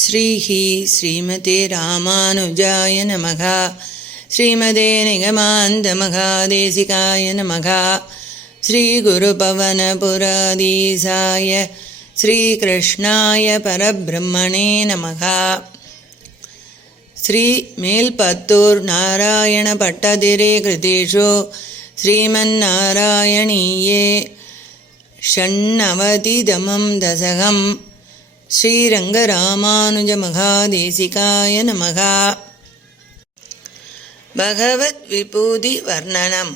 ஸ்ரீஹி ஸ்ரீமதே ராமானுஜாய நமகா ஸ்ரீமதே நிகமாந்த மகாதேசிகாய நமகா ஸ்ரீகுருபவனபுராதீசாய ஸ்ரீகிருஷ்ணாய பரபிரம்மணே நமகா. ஸ்ரீ மேல்பத்தூர் நாராயண பட்டதிரே கிருதேஷோ ஸ்ரீமன்னாராயணீயே ஷண்ணவதிதமம் தசகம். श्रीरङ्गरामानुजमहादेशिकाय नमः भगवद्विभूतिवर्णनं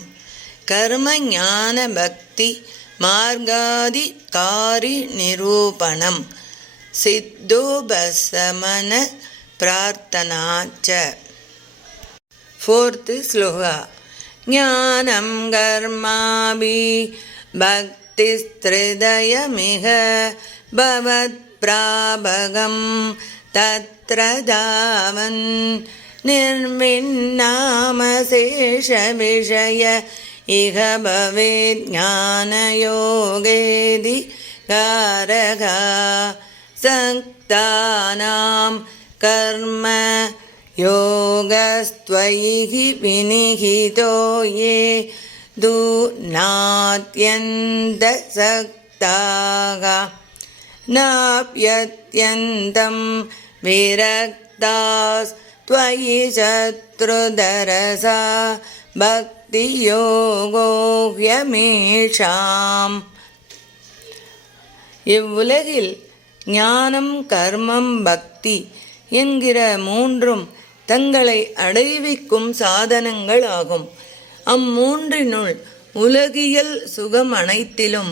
कर्मज्ञानभक्ति मार्गादिकारिनिरूपणं सिद्धोपशमन प्रार्थना च फोर्त् श्लोका ज्ञानं कर्माभि भक्तिस्त्रिदयमिह भवत्प्राभगं तत्र धावन् निर्विन्नामशेषविषय इह भवेत् ज्ञानयोगेदि कारगा सक्तानां कर्म योगस्त्वयि विनिहितो ये दूनात्यन्तसक्ताः नाप्यत्यन्तं विरक्तास्त्वयि शत्रुधरसा भक्तियोगो ह्यमेषाम् இவ்வுலகில் ஞானம் கர்மம் பக்தி என்கிற மூன்றும் தங்களை அடைவிக்கும் சாதனங்கள் ஆகும் அம்மூன்றினுள் உலகியல் சுகம் அனைத்திலும்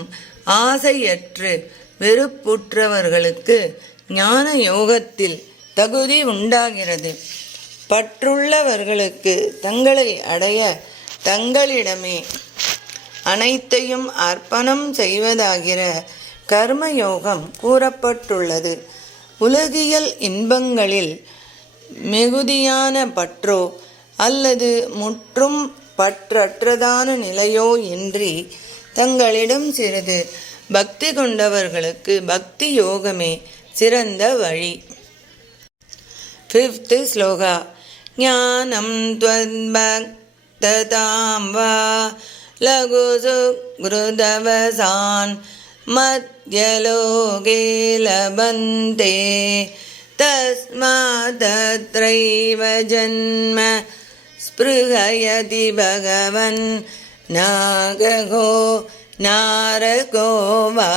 ஆசையற்று வெறுப்புற்றவர்களுக்கு ஞான யோகத்தில் தகுதி உண்டாகிறது. பற்றுள்ளவர்களுக்கு தங்களை அடைய தங்களிடமே அனைத்தையும் அர்ப்பணம் செய்வதாகிற கர்மயோகம் கூறப்பட்டுள்ளது. உலகியல் இன்பங்களில் மிகுதியான பற்றோ அல்லது முற்றும் பற்றற்றதான நிலையோ இன்றி தங்களிடம் சிறிது பக்தி கொண்டவர்களுக்கு பக்தி யோகமே சிறந்த வழி ஃபிஃப்த் ஸ்லோகா ஞானம் त्वद्भक्ततां वा लघुसुहृदवसान् मध्यलोके लभन्ते तस्मादत्रैव जन्म स्पृहयति भगवन् नागो नारको वा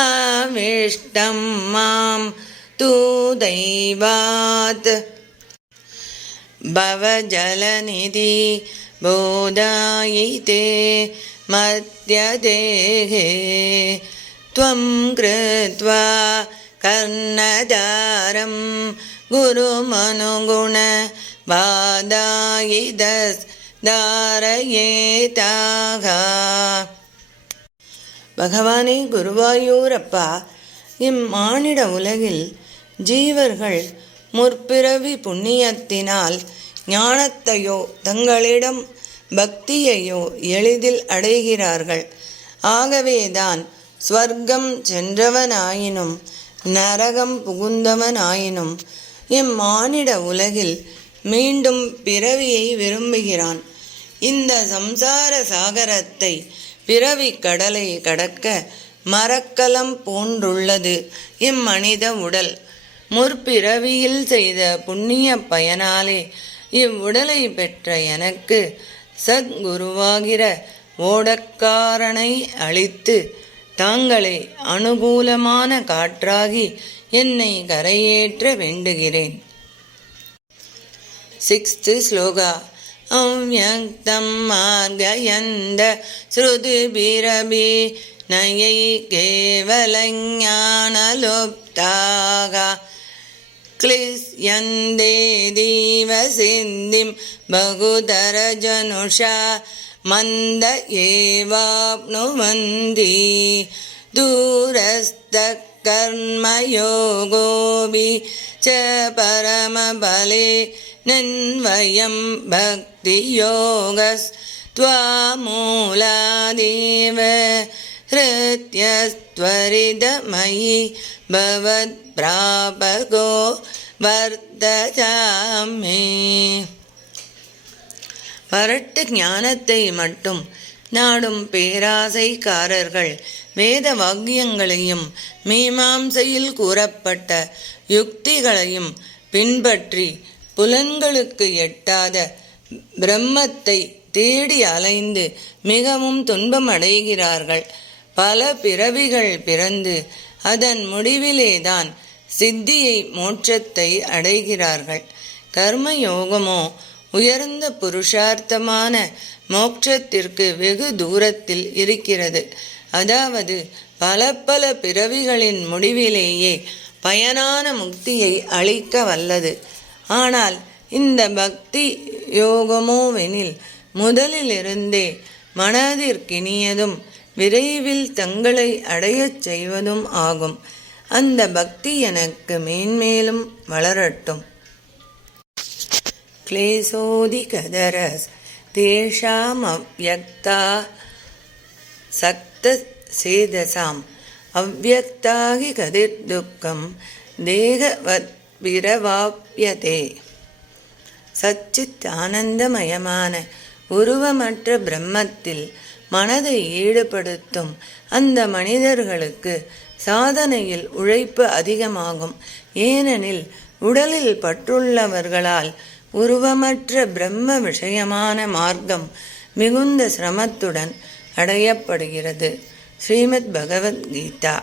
आविष्टं मां तु दैवात् भवजलनिधि बोधायिते मत्यदेहे त्वं कृत्वा कर्णधारं गुरुमनुगुण वादायिदस् धारयेताः பகவானே குருவாயூரப்பா இம்மானிட உலகில் ஜீவர்கள் முற்பிறவி புண்ணியத்தினால் ஞானத்தையோ தங்களிடம் பக்தியையோ எளிதில் அடைகிறார்கள். ஆகவேதான் ஸ்வர்க்கம் சென்றவனாயினும் நரகம் புகுந்தவனாயினும் இம்மானிட உலகில் மீண்டும் பிறவியை விரும்புகிறான். இந்த சம்சார சாகரத்தை பிறவி கடலை கடக்க மரக்கலம் போன்றுள்ளது இம்மனித உடல் முற்பிறவியில் செய்த புண்ணிய பயனாலே இவ்வுடலை பெற்ற எனக்கு சத்குருவாகிற ஓடக்காரனை அழித்து தாங்களே அனுகூலமான காற்றாகி என்னை கரையேற்ற வேண்டுகிறேன். சிக்ஸ்த்து ஸ்லோகா. अव्यक्तं मार्गयन्द श्रुतिभिरभि नयै केवलज्ञानलुप्ताः क्लिश्यन्ते दीवसिद्धिं बहुतरजनुषा मन्द एवाप्नुवन्ति दूरस्तकर्मयोगोऽपि च परमबले நன்வயம் பக்தியோகஸ்துவாமூலாதேவ ஹிருத்யஸ்வரிதமயி பவத்பிராபகோ வர்த்தஜாமே வரட்டு ஞானத்தை மட்டும் நாடும் பேராசைக்காரர்கள் வேத வாக்கியங்களையும் மீமாம்சையில் கூறப்பட்ட யுக்திகளையும் பின்பற்றி புலன்களுக்கு எட்டாத பிரம்மத்தை தேடி அலைந்து மிகவும் துன்பமடைகிறார்கள். பல பிறவிகள் பிறந்து அதன் முடிவிலேதான் சித்தியை மோட்சத்தை அடைகிறார்கள். கர்மயோகமோ உயர்ந்த புருஷார்த்தமான மோட்சத்திற்கு வெகு தூரத்தில் இருக்கிறது. அதாவது பல பல பிறவிகளின் முடிவிலேயே பயனான முக்தியை அளிக்க வல்லது. ஆனால் இந்த பக்தி யோகமோவெனில் முதலிலிருந்தே மனதிற்கினியதும் விரைவில் தங்களை அடையச் செய்வதும் ஆகும் அந்த பக்தி எனக்கு மேன்மேலும் வளரட்டும் क्लेशोऽधिकदरस् तेषाम् अव्यक्ता सक्तसेदसाम् अव्यक्ता हि कदिर्दुःखं விரவாப்பியதே சச்சித் ஆனந்தமயமான உருவமற்ற பிரம்மத்தில் மனதை ஈடுபடுத்தும் அந்த மனிதர்களுக்கு சாதனையில் உழைப்பு அதிகமாகும். ஏனெனில் உடலில் பற்றுள்ளவர்களால் உருவமற்ற பிரம்ம விஷயமான மார்க்கம் மிகுந்த சிரமத்துடன் அடையப்படுகிறது. ஸ்ரீமத் பகவத்கீதா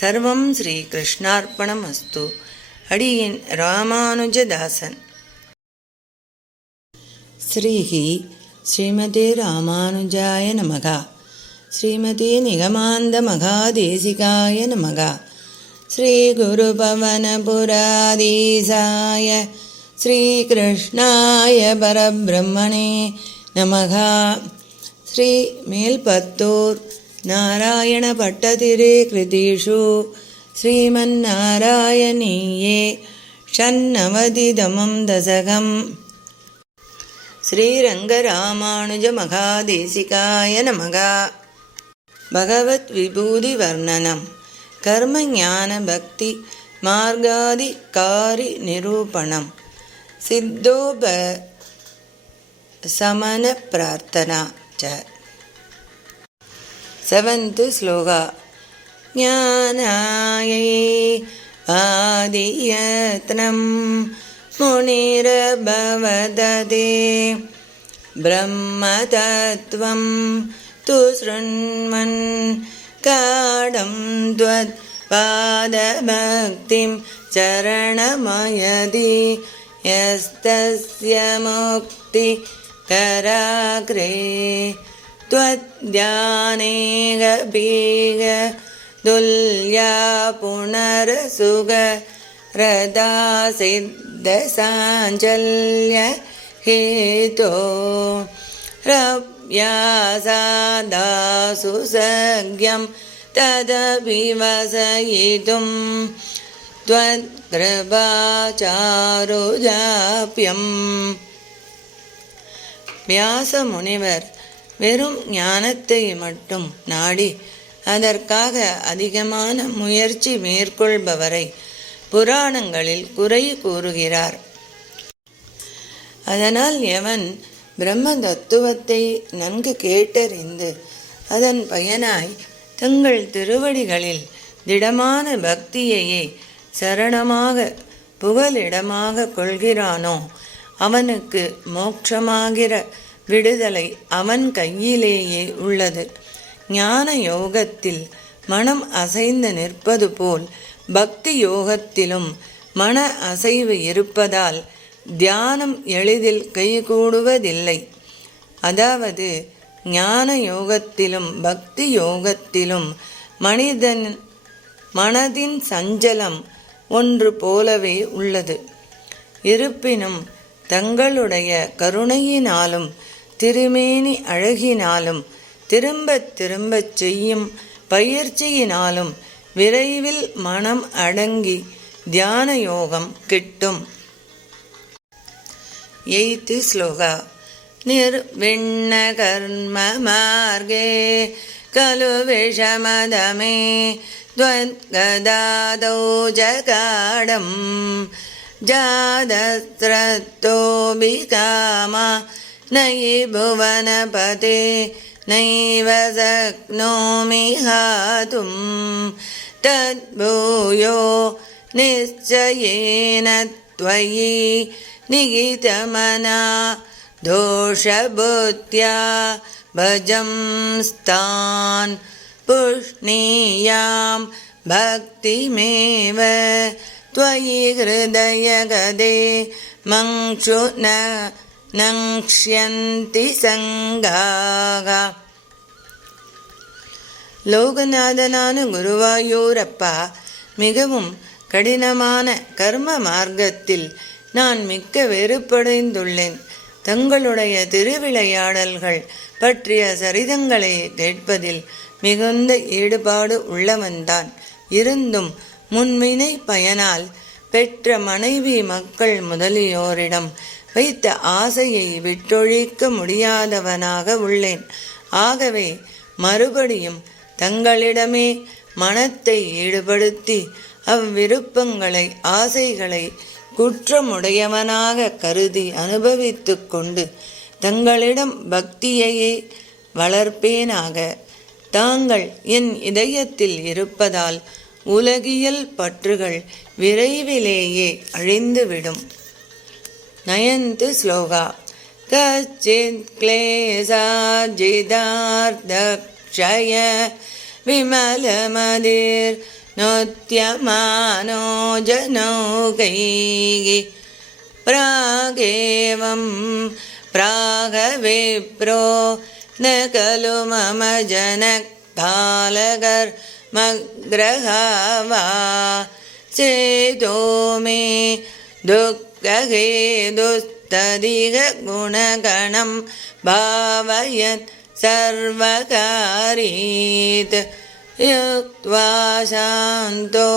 சர்வம் ஸ்ரீ கிருஷ்ணார்ப்பணம் அஸ்து அடியின் ராமானுஜதாசன். ஸ்ரீஹி ஸ்ரீமதே ராமானுஜாய நமகா. ஸ்ரீமதி நிகமாந்த மகாதேசிகாய நமகா. ஸ்ரீகுருபவனபுராதீசாய ஸ்ரீகிருஷ்ணாய பரபிரம்மணே நமகா. ஸ்ரீ மேல்பத்தூர் நாராயண கிருதீஷு श्रीमन्नारायणीये षण्णवतितमं दशकम् श्रीरङ्गरामानुजमहादेशिकाय नमः भगवद्विभूतिवर्णनं कर्मज्ञानभक्ति मार्गादिकारिनिरूपणं सिद्धोप समनप्रार्थना च सेवन्त् श्लोका ज्ञानायै आदियत्नं मुनिरभवदते ब्रह्मतत्त्वं तु शृण्वन् काडं त्वत्पादभक्तिं चरणमयदि यस्तस्य मुक्तिकराग्रे त्वद्यानेगबीग दुल्या पुनरसुग रदासिद्धसाञ्चल्य हेतो रव्यासादासु सज्ञं तदपि वसयितुं त्वत्कृपाचारुजाप्यम् வியாச முனிவர் வெறும் ஞானத்தை மட்டும் நாடி அதற்காக அதிகமான முயற்சி மேற்கொள்பவரை புராணங்களில் குறை கூறுகிறார். அதனால் எவன் பிரம்ம தத்துவத்தை நன்கு கேட்டறிந்து அதன் பயனாய் தங்கள் திருவடிகளில் திடமான பக்தியையே சரணமாக புகலிடமாக கொள்கிறானோ அவனுக்கு மோட்சமாகிற விடுதலை அவன் கையிலேயே உள்ளது. ஞான யோகத்தில் மனம் அசைந்து நிற்பது போல் பக்தி யோகத்திலும் மன அசைவு இருப்பதால் தியானம் எளிதில் கைகூடுவதில்லை அதாவது ஞான யோகத்திலும் பக்தி யோகத்திலும் மனிதன் மனதின் சஞ்சலம் ஒன்று போலவே உள்ளது. இருப்பினும் தங்களுடைய கருணையினாலும் திருமேனி அழகினாலும் திரும்பத் திரும்பச் செய்யும் பயிற்சியினாலும் விரைவில் மனம் அடங்கி தியான யோகம் கிட்டும் எய்த்து ஸ்லோகா निर्विण्णकर्ममार्गे खलु विषमदमे त्वद्गदादौ जगाढं जादस्रत्तोऽपि कामा नयि भुवनपते नैव शक्नोमि हातुं तद्भूयो निश्चयेन त्वयि निहितमना दोषबुद्ध्या भजंस्तान् पुष्णीयां भक्तिमेव त्वयि हृदयगदे मङ्क्षु न நங்ஷ்யந்தி சங்காக லோகநாதனான குருவாயூரப்பா மிகவும் கடினமான கர்ம மார்க்கத்தில் நான் மிக்க வெறுப்படைந்துள்ளேன். தங்களுடைய திருவிளையாடல்கள் பற்றிய சரிதங்களை கேட்பதில் மிகுந்த ஈடுபாடு உள்ளவன்தான். இருந்தும் முன்வினை பயனால் பெற்ற மனைவி மக்கள் முதலியோரிடம் வைத்த ஆசையை விட்டொழிக்க முடியாதவனாக உள்ளேன். ஆகவே மறுபடியும் தங்களிடமே மனத்தை ஈடுபடுத்தி அவ்விருப்பங்களை ஆசைகளை குற்றமுடையவனாக கருதி அனுபவித்து கொண்டு தங்களிடம் பக்தியையே வளர்ப்பேனாக. தாங்கள் என் இதயத்தில் இருப்பதால் உலகியல் பற்றுகள் விரைவிலேயே அழிந்துவிடும். नयन्तु श्लोका कश्चित् क्लेशार्जितार्दक्षय विमलमदिर्नोद्यमानो जनौकैः प्रागेवं प्रागविप्रो न खलु मम जनकालकर्मग्रह वा चेतो मे दुःख दुःखहेदुस्तदिह गुणगणं भावयत् सर्वकारीत् युक्त्वा शान्तो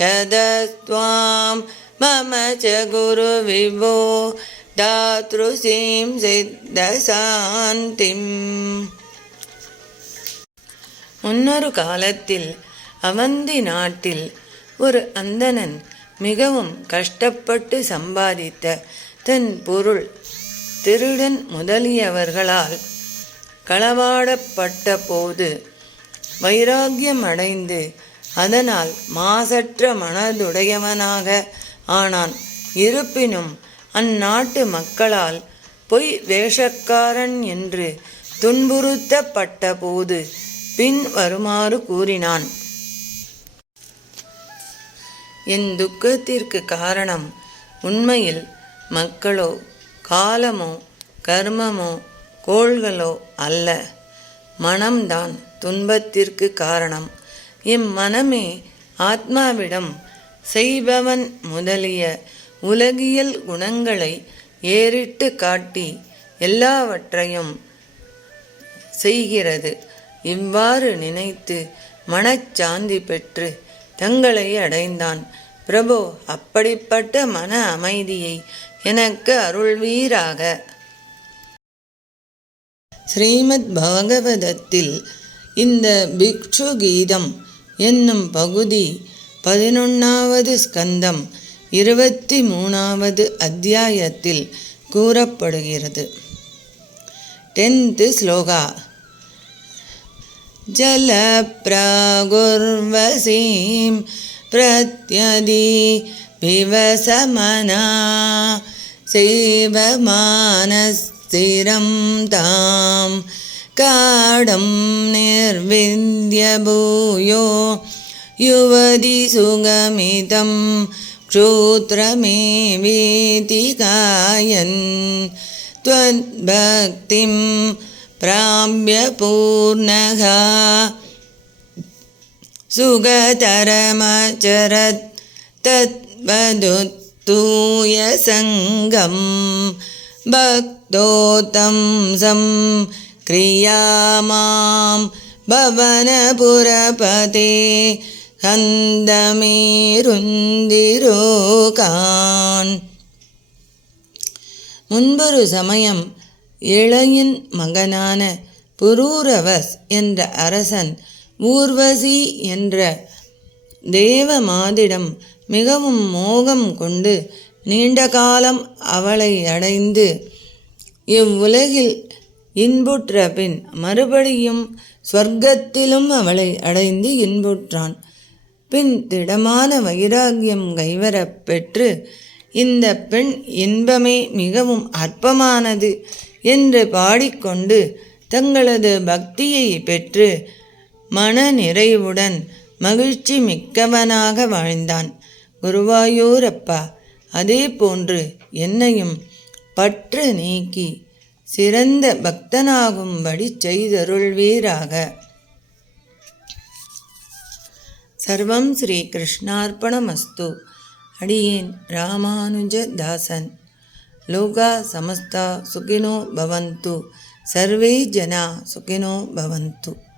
तदस्त्वां मम च गुरुविभो दातृसीं சித்தசாந்திம் முன்னொரு காலத்தில் அவந்தி நாட்டில் ஒரு அந்தணன் மிகவும் கஷ்டப்பட்டு சம்பாதித்த தன் பொருள் திருடன் முதலியவர்களால் களவாடப்பட்ட போது வைராக்கியம் அடைந்து அதனால் மாசற்ற மனதுடையவனாக ஆனான். இருப்பினும் அந்நாட்டு மக்களால் பொய் வேஷக்காரன் என்று துன்புறுத்தப்பட்ட போது பின் வருமாறு கூறினான். என் துக்கத்திற்கு காரணம் உண்மையில் மக்களோ காலமோ கர்மமோ கோள்களோ அல்ல. மனம்தான் துன்பத்திற்கு காரணம். இம்மனமே ஆத்மாவிடம் செய்பவன் முதலிய உலகியல் குணங்களை ஏறிட்டு காட்டி எல்லாவற்றையும் செய்கிறது. இவ்வாறு நினைத்து மனச்சாந்தி பெற்று தங்களை அடைந்தான். பிரபு அப்படிப்பட்ட மன அமைதியை எனக்கு அருள்வீராக. ஸ்ரீமத் பாகவதத்தில் இந்த பிக்ஷு கீதம் என்னும் பகுதி பதினொன்றாவது ஸ்கந்தம் இருபத்தி மூணாவது அத்தியாயத்தில் கூறப்படுகிறது. டென்த்து ஸ்லோகா. जलप्रागुर्वसीं प्रत्यदि विवसमना सेवमानस्थिरं तां काडं निर्विद्य भूयो युवति सुगमितं क्षोत्रमेवेति गायन् त्वद्भक्तिं प्राप्य पूर्णः सुगतरमचरत् तद्वदुत्तूयसङ्गं भक्तोतं सं क्रिया मां भवनपुरपते हन्दमेरुन्दिरोकान् முன்பொரு சமயம் இளையின் மகனான புரூரவஸ் என்ற அரசன் ஊர்வசி என்ற தேவ மாதிடம் மிகவும் மோகம் கொண்டு நீண்ட காலம் அவளை அடைந்து இவ்வுலகில் இன்புற்ற பின் மறுபடியும் ஸ்வர்க்கத்திலும் அவளை அடைந்து இன்புற்றான். பின் திடமான வைராகியம் கைவரப் பெற்று இந்த பெண் இன்பமே மிகவும் அற்பமானது. என்று பாடிக்கொண்டு தங்களது பக்தியை பெற்று மன நிறைவுடன் மகிழ்ச்சி மிக்கவனாக வாழ்ந்தான். குருவாயூரப்பா அதே போன்று என்னையும் பற்று நீக்கி சிறந்த பக்தனாகும்படி செய்தருள்வீராக. சர்வம் ஸ்ரீ கிருஷ்ணார்ப்பணமஸ்து அடியேன் ராமானுஜதாசன் ಲೋಕ ಸಮಸ್ತ ಸುಖಿನೋ ಭವಂತು. ಸರ್ವೇ ಜನ ಸುಖಿನೋ ಭವಂತು.